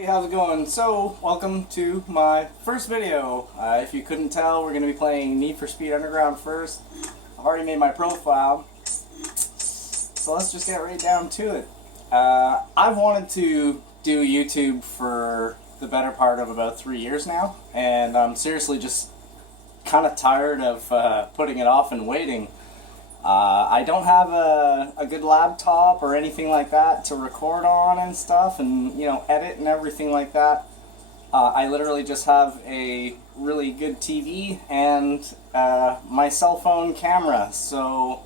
Hey, how's it going? So, welcome to my first video. If you couldn't tell, we're going to be playing Need for Speed Underground first. I've already made my profile, so let's just get right down to it. I've wanted to do YouTube for the better part of about 3 years now, and I'm seriously just kind of tired of putting it off and waiting. I don't have a good laptop or anything like that to record on and stuff and, you know, edit and everything like that. I literally just have a really good TV and my cell phone camera. So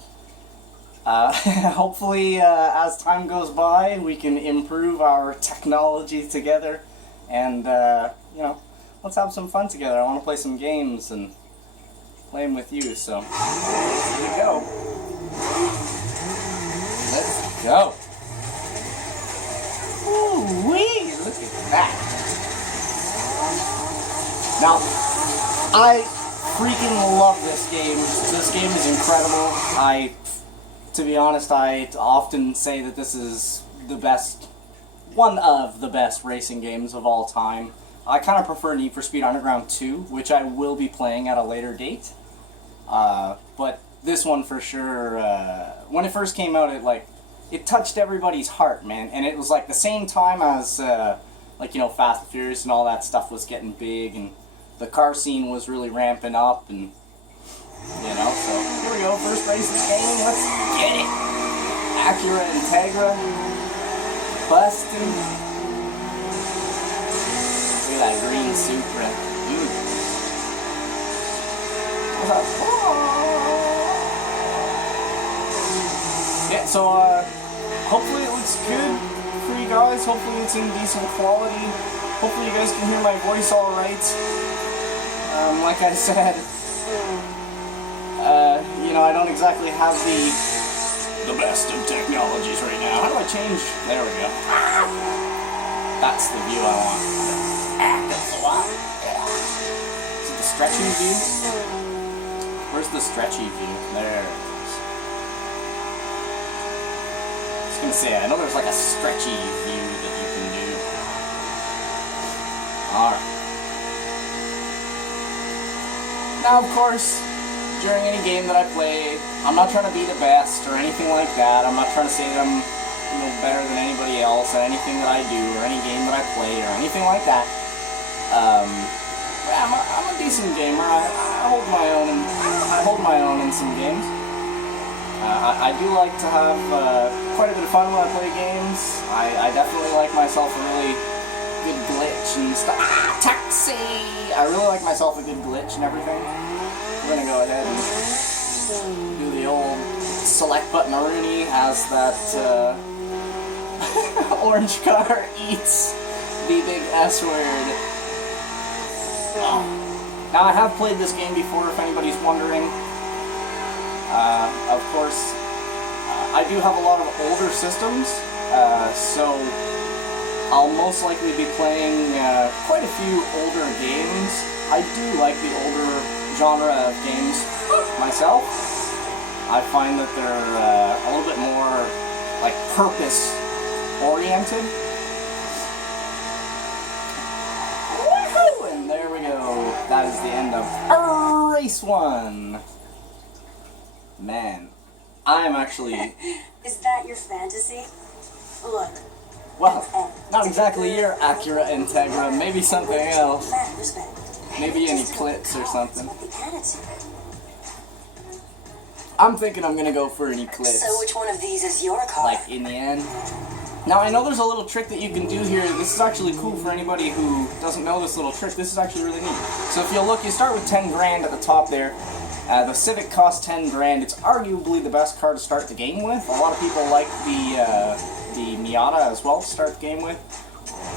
hopefully as time goes by we can improve our technology together and, you know, let's have some fun together. I want to play some games and playing with you, so here we go. Let's go. Ooh-wee, look at that. Now, I freaking love this game. This game is incredible. To be honest, I often say that this is the best, one of the best racing games of all time. I kind of prefer Need for Speed Underground 2, which I will be playing at a later date. But this one for sure, when it first came out, it touched everybody's heart, man. And it was like the same time as, like, you know, Fast and Furious and all that stuff was getting big, and the car scene was really ramping up, and, you know, so here we go, first race of the game, let's get it! Acura Integra, busting. Look at that green Supra. Yeah, so hopefully it looks good for you guys. Hopefully it's in decent quality. Hopefully you guys can hear my voice all right. Like I said, you know, I don't exactly have the best of technologies right now. How do I change? There we go. That's the view I want. That's the one. Is it the stretching view? Where's the stretchy view? There it is. I was gonna say, I know there's like a stretchy view that you can do. Alright. Now, of course, during any game that I play, I'm not trying to be the best or anything like that. I'm not trying to say that I'm, you know, better than anybody else at anything that I do or any game that I play or anything like that. Yeah, I'm a decent gamer. I hold my own in some games. I do like to have quite a bit of fun when I play games. I definitely like myself a really good glitch and stuff. Ah, taxi! I really like myself a good glitch and everything. We're gonna go ahead and do the old select button Rooney as that orange car eats the big S word. Oh. Now, I have played this game before, if anybody's wondering. Of course, I do have a lot of older systems, so I'll most likely be playing quite a few older games. I do like the older genre of games myself. I find that they're a little bit more, like, purpose-oriented. And there we go. That is the end of race 1. Man, I'm actually... Is that your fantasy? Look. Well, not exactly your Acura Integra. Maybe something else. Maybe an Eclipse or something. I'm thinking I'm gonna go for an Eclipse. So which one of these is your car? Like, in the end. Now, I know there's a little trick that you can do here. This is actually cool for anybody who doesn't know this little trick. This is actually really neat. So if you'll look, you start with 10 grand at the top there. The Civic costs 10 grand. It's arguably the best car to start the game with. A lot of people like the Miata as well to start the game with.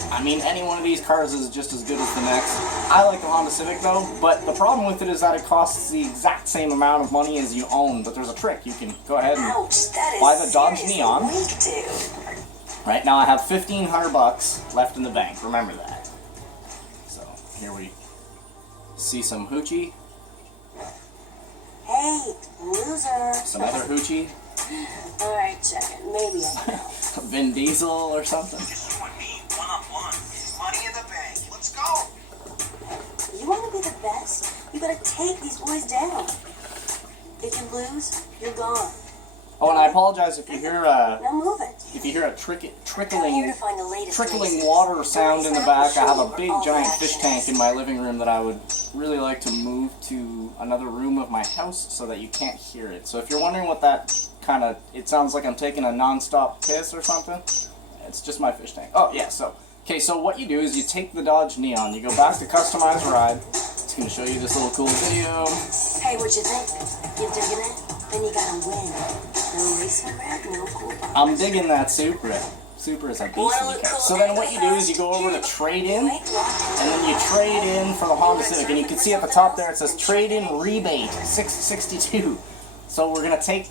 I mean, any one of these cars is just as good as the next. I like the Honda Civic though, but the problem with it is that it costs the exact same amount of money as you own, but there's a trick. You can go ahead and buy the Dodge Neon. Right now I have 1,500 bucks left in the bank, remember that. So, here we see some hoochie. Hey, loser. Some other hoochie. Alright, check it. Maybe I know. Vin Diesel or something. You and me, one-on-one. Money lose, you're gone. Oh, and I apologize if you hear Now move it. a I'm here trickling to find the latest race. water sound in the back. I have a big All the giant action fish tank is. in my living room that I would really like to move to another room of my house so that you can't hear it. So if you're wondering what that kind of, it sounds like I'm taking a non-stop piss or something, it's just my fish tank. Oh yeah, so what you do is you take the Dodge Neon, you go back to Customize Ride. It's going to show you this little cool video. Hey, what you think? You digging it? Then you gotta win. No racing red, no cool box. I'm digging that Supra. Supra is a beast of a car. So then what you do is you go over to Trade In, and then you trade in for the Honda Civic. And you can see at the top there it says Trade In Rebate, $662. So we're going to take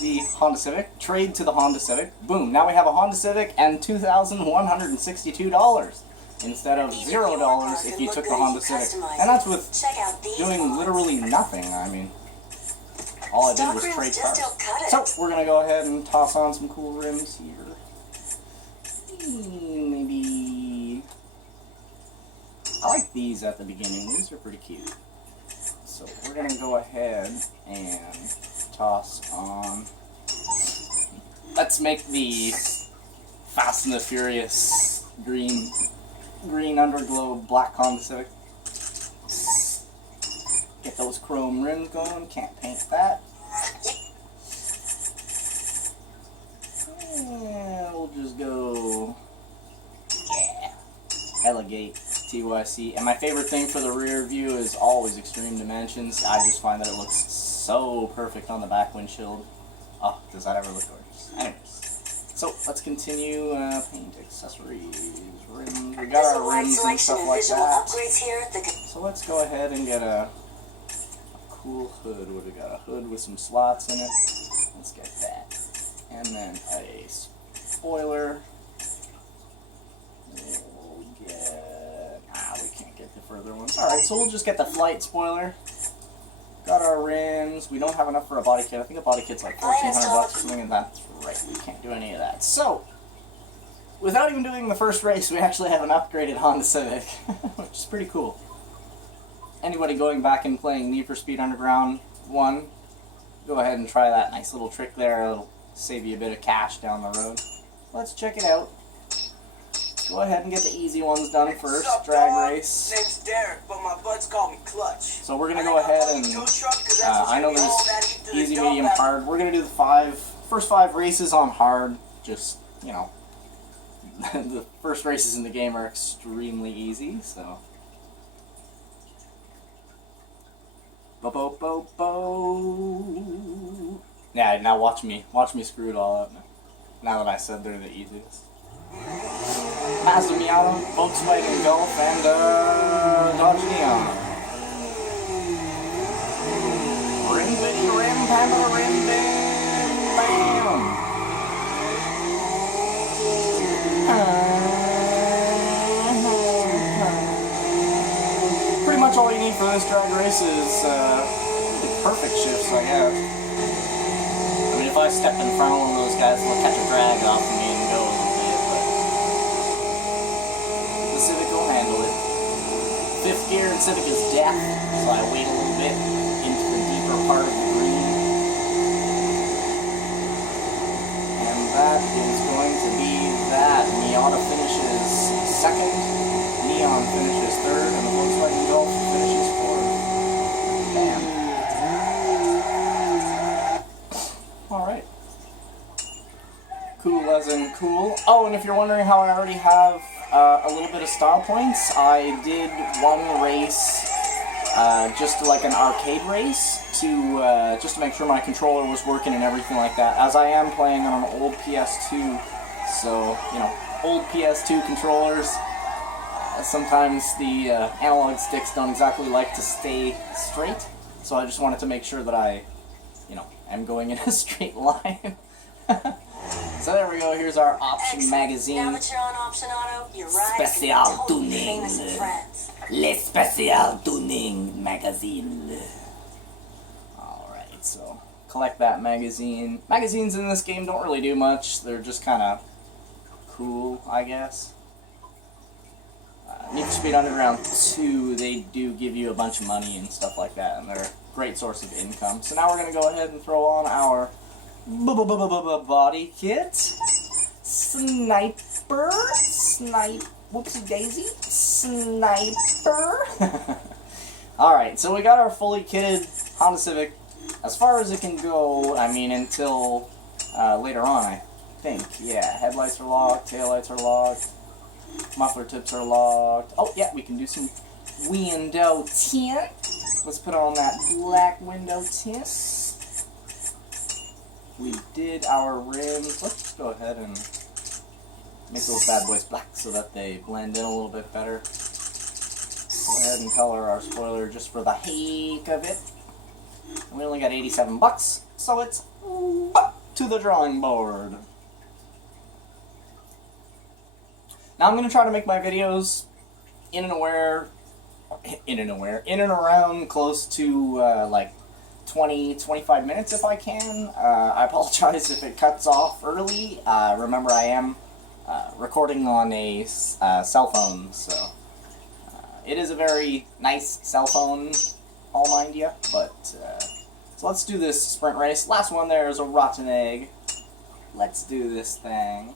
the Honda Civic, trade to the Honda Civic. Boom, now we have a Honda Civic and $2,162 instead of $0 if you took the Honda Civic. And that's with doing literally nothing. I mean, all I did was trade cars. So we're going to go ahead and toss on some cool rims here. Maybe I like these at the beginning. These are pretty cute. So we're going to go ahead and toss on. Let's make the Fast and the Furious green underglow black Honda Civic. Get those chrome rims going. Can't paint that. Yeah, we'll just go. Yeah, Elegate TYC. And my favorite thing for the rear view is always Extreme Dimensions. I just find that it looks so perfect on the back windshield. Oh, does that ever look gorgeous? Anyways, so let's continue paint accessories, rims. We got our rims and stuff like that. So let's go ahead and get a cool hood. What do we got? A hood with some slots in it. Let's get that. And then a spoiler. We'll get. We can't get the further ones. Alright, so we'll just get the flight spoiler. Got our rims. We don't have enough for a body kit. I think a body kit's like $1,400 or something, and that's right. We can't do any of that. So, without even doing the first race, we actually have an upgraded Honda Civic, which is pretty cool. Anybody going back and playing Need for Speed Underground 1, go ahead and try that nice little trick there. It'll save you a bit of cash down the road. Let's check it out. Go ahead and get the easy ones done first. Drag race. Name's Derek, but my buds call me Clutch. So we're gonna go ahead and I know there's easy, medium, hard. We're gonna do the first five races on hard. Just, you know, the first races in the game are extremely easy. So. Bo. Yeah, now watch me screw it all up. Now that I said they're the easiest. Mazda Miata, Volkswagen Golf, and Dodge Neon. Rim bitty rim, Pamela rim, bam, Pretty much all you need for this drag race is the perfect shifts, I guess. I mean, if I step in front of one of those guys, they'll catch a drag off of me and go a little bit, but the Civic will handle it. Fifth gear in Civic is death, so I wait a little bit into the deeper part of the green. And that is going to be that. Miata finishes second, Neon finishes third, and the Volkswagen Golf finishes fourth. Bam. Alright. Cool as in cool. Oh, and if you're wondering how I already have a little bit of style points, I did one race, just like an arcade race, just to make sure my controller was working and everything like that, as I am playing on an old PS2, so, you know, old PS2 controllers, sometimes the analog sticks don't exactly like to stay straight, so I just wanted to make sure that I, you know, am going in a straight line. So there we go, here's our option magazine. Now that you're on Option Auto, you're right. Special totally tuning. famous in France. Les Special Tuning magazine. Alright, so collect that magazine. Magazines in this game don't really do much, they're just kind of cool, I guess. Need for Speed Underground 2, they do give you a bunch of money and stuff like that, and they're a great source of income. So now we're going to go ahead and throw on our body kit. Sniper. Whoopsie daisy. Sniper. Alright, so we got our fully kitted Honda Civic as far as it can go, I mean, until later on, I think. Yeah, headlights are locked, taillights are locked. Muffler tips are locked. Oh, yeah, we can do some window tint. Let's put on that black window tint. We did our rims. Let's just go ahead and make those bad boys black so that they blend in a little bit better. Go ahead and color our spoiler just for the heck of it. And we only got $87, so it's to the drawing board. Now I'm going to try to make my videos in and around close to like 20-25 minutes if I can. I apologize if it cuts off early. Remember, I am recording on a cell phone, so it is a very nice cell phone, I'll mind you. But so let's do this sprint race. Last one there is a rotten egg. Let's do this thing.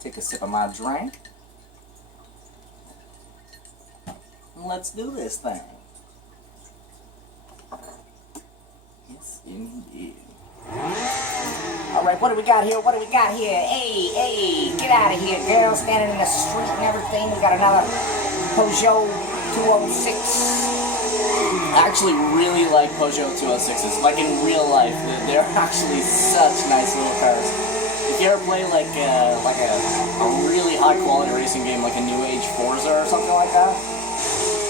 Take a sip of my drink. Let's do this thing. Yes, indeed. Alright, what do we got here? Hey, get out of here, girl. Standing in the street and everything. We got another Peugeot 206. I actually really like Peugeot 206s. Like in real life, they're actually such nice little cars. If you ever play like a really high quality racing game, like a New Age Forza or something like that,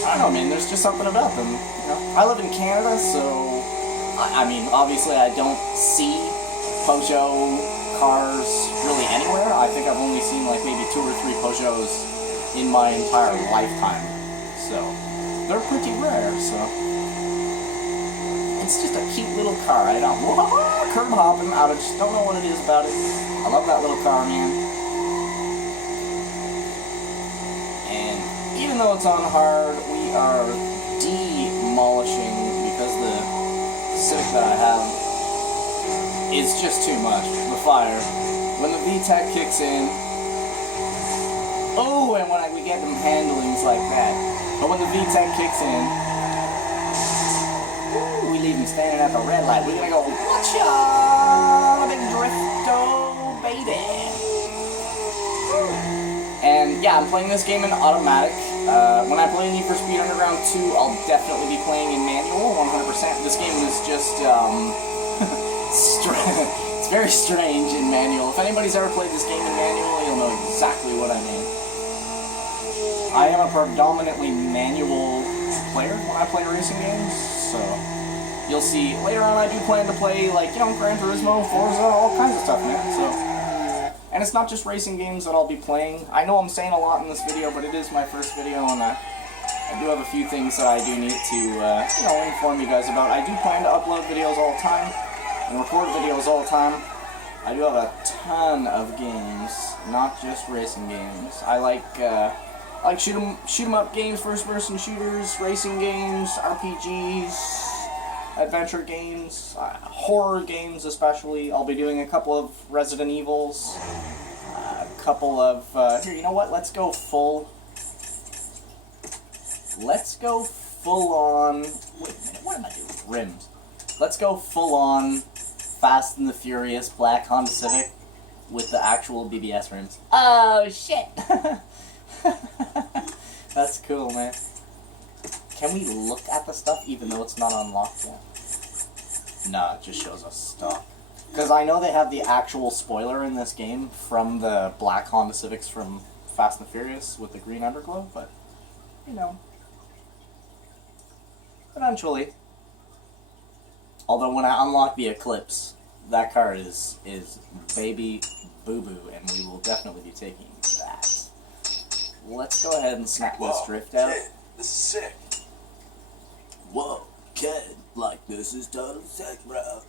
I don't know, man. There's just something about them. You know? I live in Canada, so I mean, obviously, I don't see Peugeot cars really anywhere. I think I've only seen like maybe 2 or 3 Peugeots in my entire lifetime. So they're pretty rare. So. It's just a cute little car. I don't curb hopping out. I just don't know what it is about it. I love that little car, man. And even though it's on hard, we are demolishing because the Civic that I have is just too much. The fire. When the VTEC kicks in, oh, and when we get them handlings like that. But when the VTEC kicks in, we leave him standing at the red light. We're gonna go, watcha, big drifto, baby. And yeah, I'm playing this game in automatic. When I play Need for Speed Underground 2, I'll definitely be playing in manual, 100%. This game is just, it's very strange in manual. If anybody's ever played this game in manual, you'll know exactly what I mean. I am a predominantly manual player when I play racing games, so you'll see later on I do plan to play, like, you know, Gran Turismo, Forza, all kinds of stuff, man. So, and it's not just racing games that I'll be playing. I know I'm saying a lot in this video, but it is my first video, and I do have a few things that I do need to, you know, inform you guys about. I do plan to upload videos all the time and record videos all the time. I do have a ton of games, not just racing games. I like shoot 'em up games, first-person shooters, racing games, RPGs, adventure games, horror games especially. I'll be doing a couple of Resident Evils, a couple of, here, you know what, let's go full on, wait a minute, what am I doing? Rims. Let's go full on Fast and the Furious black Honda Civic with the actual BBS rims. Oh, shit! That's cool, man. Can we look at the stuff even though it's not unlocked yet? Nah, it just shows us stock. Because I know they have the actual spoiler in this game from the black Honda Civics from Fast and the Furious with the green underglow, but, you know. Eventually. Although when I unlock the Eclipse, that car is baby boo-boo, and we will definitely be taking that. Let's go ahead and snap this drift out. Kid, this is sick. Whoa, kid, like this is total sick, bro.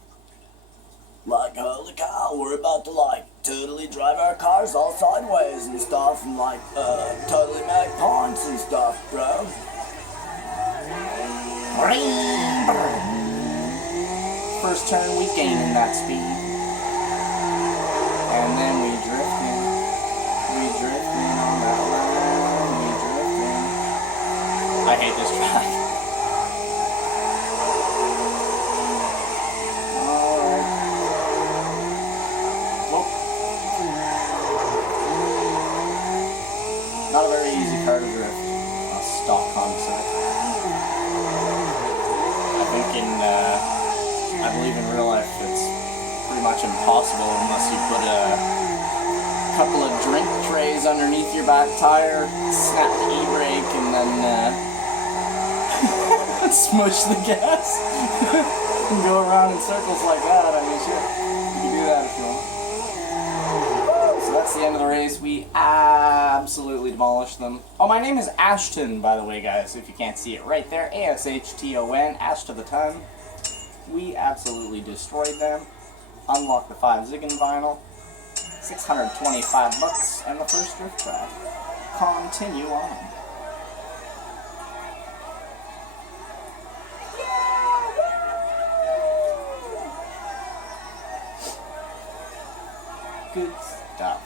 Like holy cow, we're about to like totally drive our cars all sideways and stuff and like totally make points and stuff, bro. First turn we gain in that speed. And then we drift in. We drift in on that line. We drift in. I hate this track. Alright. Whoop. Not a very easy car to drift. A stock concept. I believe in real life it's pretty much impossible unless you put a couple of drink trays underneath your back tire, snap the e-brake, and then smush the gas and go around in circles like that. I mean, shit, you can do that if you want. So that's the end of the race. We absolutely demolished them. Oh, my name is Ashton, by the way, guys, if you can't see it right there. A-S-H-T-O-N, Ash to the ton. We absolutely destroyed them. Unlocked the 5 Ziggin vinyl. 625 bucks and the first drift track. Continue on. Good stuff.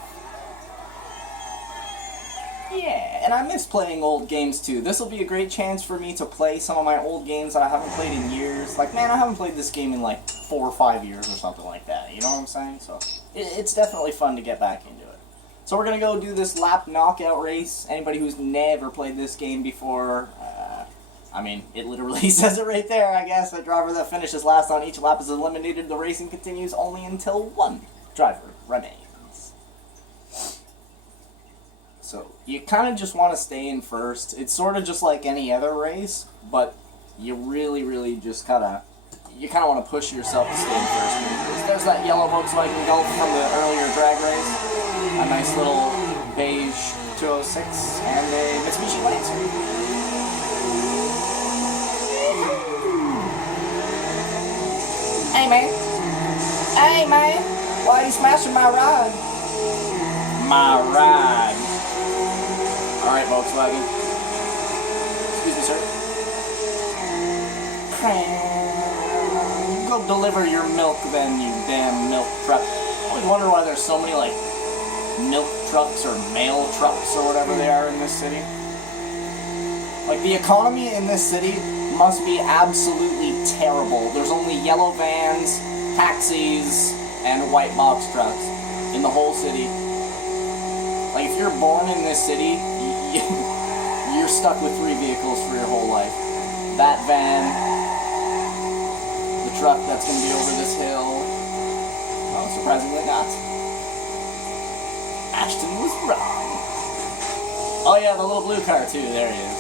Yeah, and I miss playing old games too. This will be a great chance for me to play some of my old games that I haven't played in years. Like, man, I haven't played this game in like 4 or 5 years or something like that. You know what I'm saying? So, it's definitely fun to get back into it. So we're going to go do this lap knockout race. Anybody who's never played this game before, I mean, it literally says it right there, I guess. The driver that finishes last on each lap is eliminated. The racing continues only until one driver remains. So, you kind of just want to stay in first. It's sort of just like any other race, but you really just kind of want to push yourself to stay in first. There's that yellow Volkswagen Golf from the earlier drag race. A nice little beige 206 and a Mitsubishi Lancer. Hey, man. Hey, man. Why are you smashing my ride? My ride. Alright, Volkswagen. Excuse me, sir. Go deliver your milk then, you damn milk truck. I always wonder why there's so many, like, milk trucks or mail trucks or whatever they are in this city. Like, the economy in this city must be absolutely terrible. There's only yellow vans, taxis, and white box trucks in the whole city. Like, if you're born in this city, you're stuck with 3 vehicles for your whole life. That van, the truck that's going to be over this hill. Oh, surprisingly not. Ashton was wrong. Oh yeah, the little blue car too, there he is.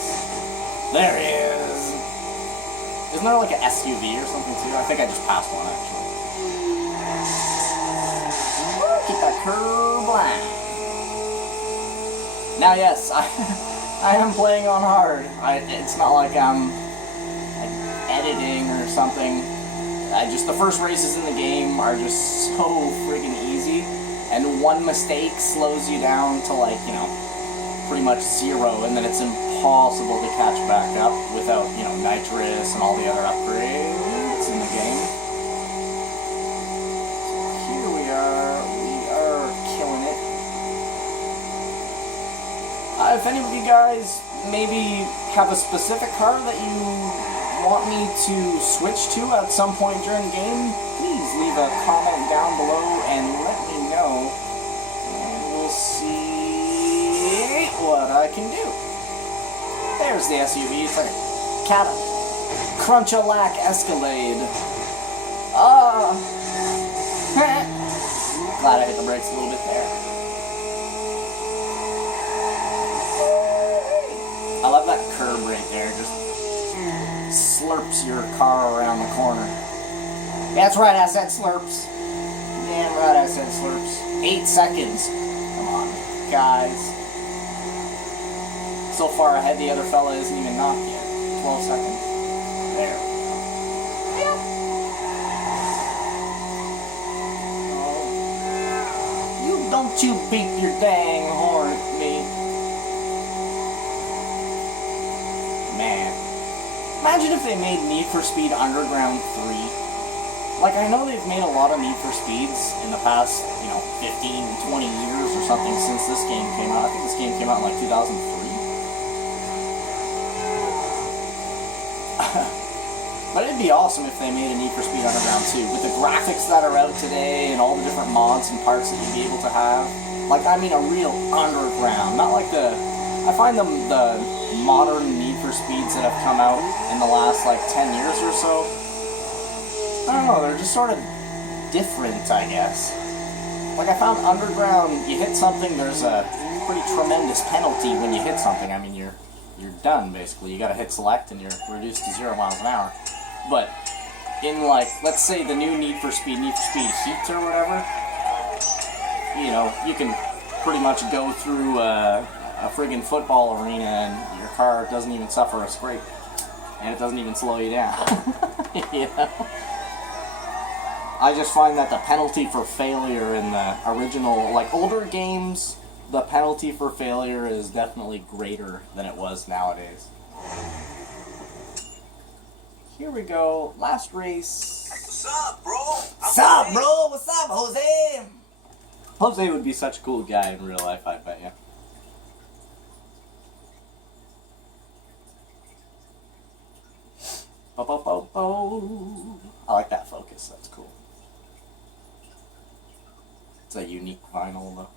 There he is! Isn't there like an SUV or something too? I think I just passed one actually. Keep that curb line. Now yes, I am playing on hard. It's not like I'm like editing or something. The first races in the game are just so friggin' easy, and one mistake slows you down to like, you know, pretty much 0, and then it's impossible to catch back up without, you know, nitrous and all the other upgrades in the game. So here we are killing it. If any of you guys maybe have a specific car that you want me to switch to at some point during the game, please leave a comment down below and let me know, and we'll see what I can do. There's the SUV. It's like a Crunchalac Escalade. Glad I hit the brakes a little bit there. I love that curb right there. Just slurps your car around the corner. That's right, I said slurps. Damn right, I said slurps. 8 seconds. Come on, guys. So far ahead, the other fella isn't even knocked yet. 12 seconds. There. Don't you beat your dang horn at me. Man. Imagine if they made Need for Speed Underground 3. Like, I know they've made a lot of Need for Speeds in the past, 15, 20 years or something since this game came out. I think this game came out in like 2003. But it'd be awesome if they made a Need for Speed Underground 2 with the graphics that are out today and all the different mods and parts that you'd be able to have. Like, I mean a real underground, not like the... I find the modern Need for Speeds that have come out in the last, 10 years or so, I don't know, they're just sort of different, I guess. Like, I found Underground, you hit something, there's a pretty tremendous penalty when you hit something. I mean, you're done, basically. You gotta hit select and you're reduced to 0 miles an hour. But in, let's say the new Need for Speed Heat or whatever, you can pretty much go through a friggin' football arena and your car doesn't even suffer a scrape. And it doesn't even slow you down. I just find that the penalty for failure in the original, older games, the penalty for failure is definitely greater than it was nowadays. Here we go, last race. What's up, bro? What's up, bro? What's up, Jose? Jose would be such a cool guy in real life, I bet you. Bo-bo-bo-bo. I like that focus, that's cool. It's a unique vinyl, though.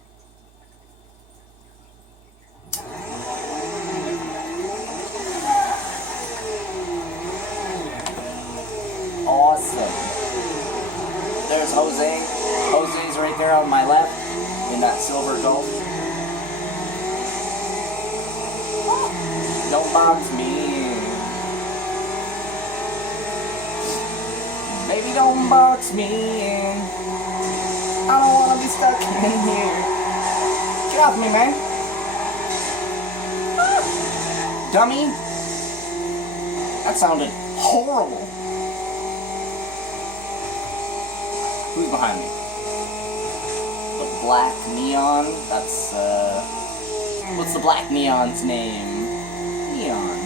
Awesome. There's Jose. Jose's right there on my left in that silver Golf. Don't box me. Baby, don't box me in. I don't want to be stuck in here. Get off me, man. Dummy. That sounded horrible. Who's behind me? The Black Neon? That's, what's the Black Neon's name? Neon.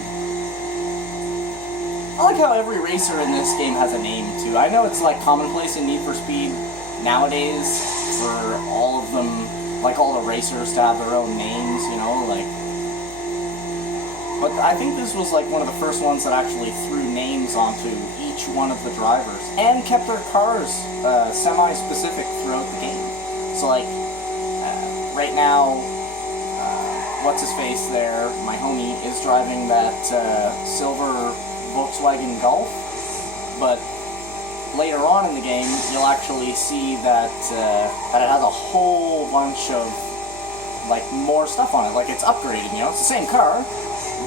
I like how every racer in this game has a name, too. I know it's, commonplace in Need for Speed nowadays for all of them, all the racers to have their own names, But I think this was, one of the first ones that actually threw names onto each one of the drivers and kept their cars semi-specific throughout the game. So, right now, what's-his-face there, my homie, is driving that silver Volkswagen Golf, but later on in the game, you'll actually see that that it has a whole bunch of, more stuff on it. It's upgraded, it's the same car,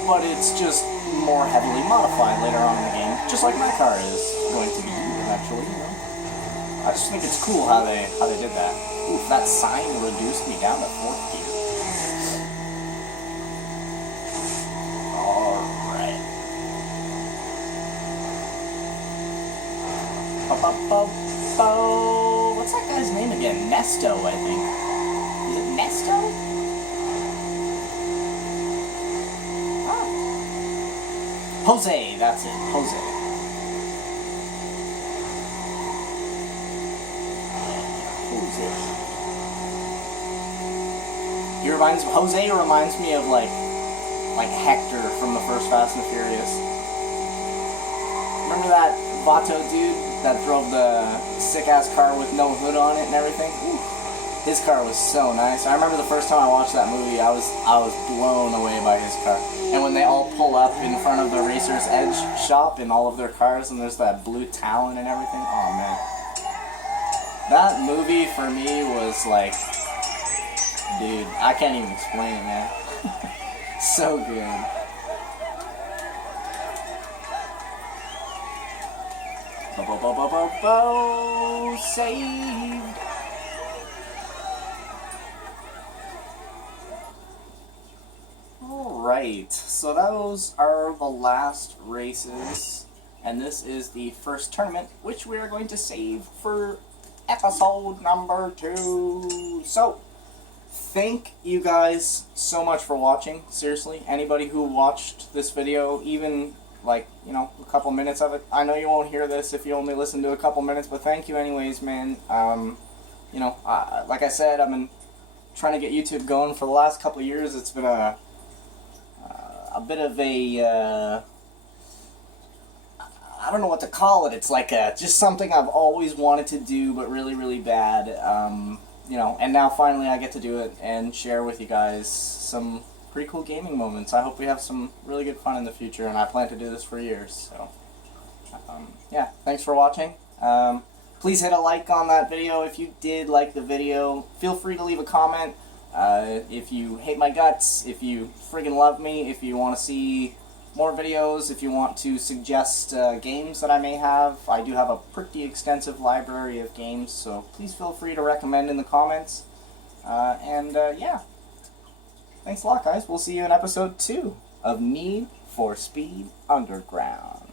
but it's just more heavily modified later on in the game, just like my car is going to be eventually, I just think it's cool how they did that. Oof, that sign reduced me down to 4th gear. Alright. What's that guy's name again? Nesto, I think. Is it Nesto? Jose, that's it. Jose. Jose reminds me of like Hector from the first Fast and Furious. Remember that Vato dude that drove the sick-ass car with no hood on it and everything? Ooh. His car was so nice. I remember the first time I watched that movie, I was blown away by his car. And when they all pull up in front of the Racer's Edge shop in all of their cars, and there's that blue Talon and everything, oh man. That movie for me was like, dude, I can't even explain it, man. So good. Bo-bo-bo-bo-bo-bo, saved. Alright, so those are the last races, and this is the first tournament, which we are going to save for episode number 2. So, thank you guys so much for watching. Seriously, anybody who watched this video, even like, you know, a couple minutes of it. I know you won't hear this if you only listen to a couple minutes, but thank you anyways, man. You know, like I said, I've been trying to get YouTube going for the last couple of years. It's been a bit of a I don't know what to call it. It's like just something I've always wanted to do, but really, really bad. You know, and now finally I get to do it and share with you guys some pretty cool gaming moments. I hope we have some really good fun in the future, and I plan to do this for years. So, yeah, thanks for watching. Please hit a like on that video if you did like the video. Feel free to leave a comment if you hate my guts, if you friggin' love me, if you want to see more videos, if you want to suggest games that I may have. I do have a pretty extensive library of games, so please feel free to recommend in the comments. Yeah. Thanks a lot, guys. We'll see you in episode 2 of Need for Speed Underground.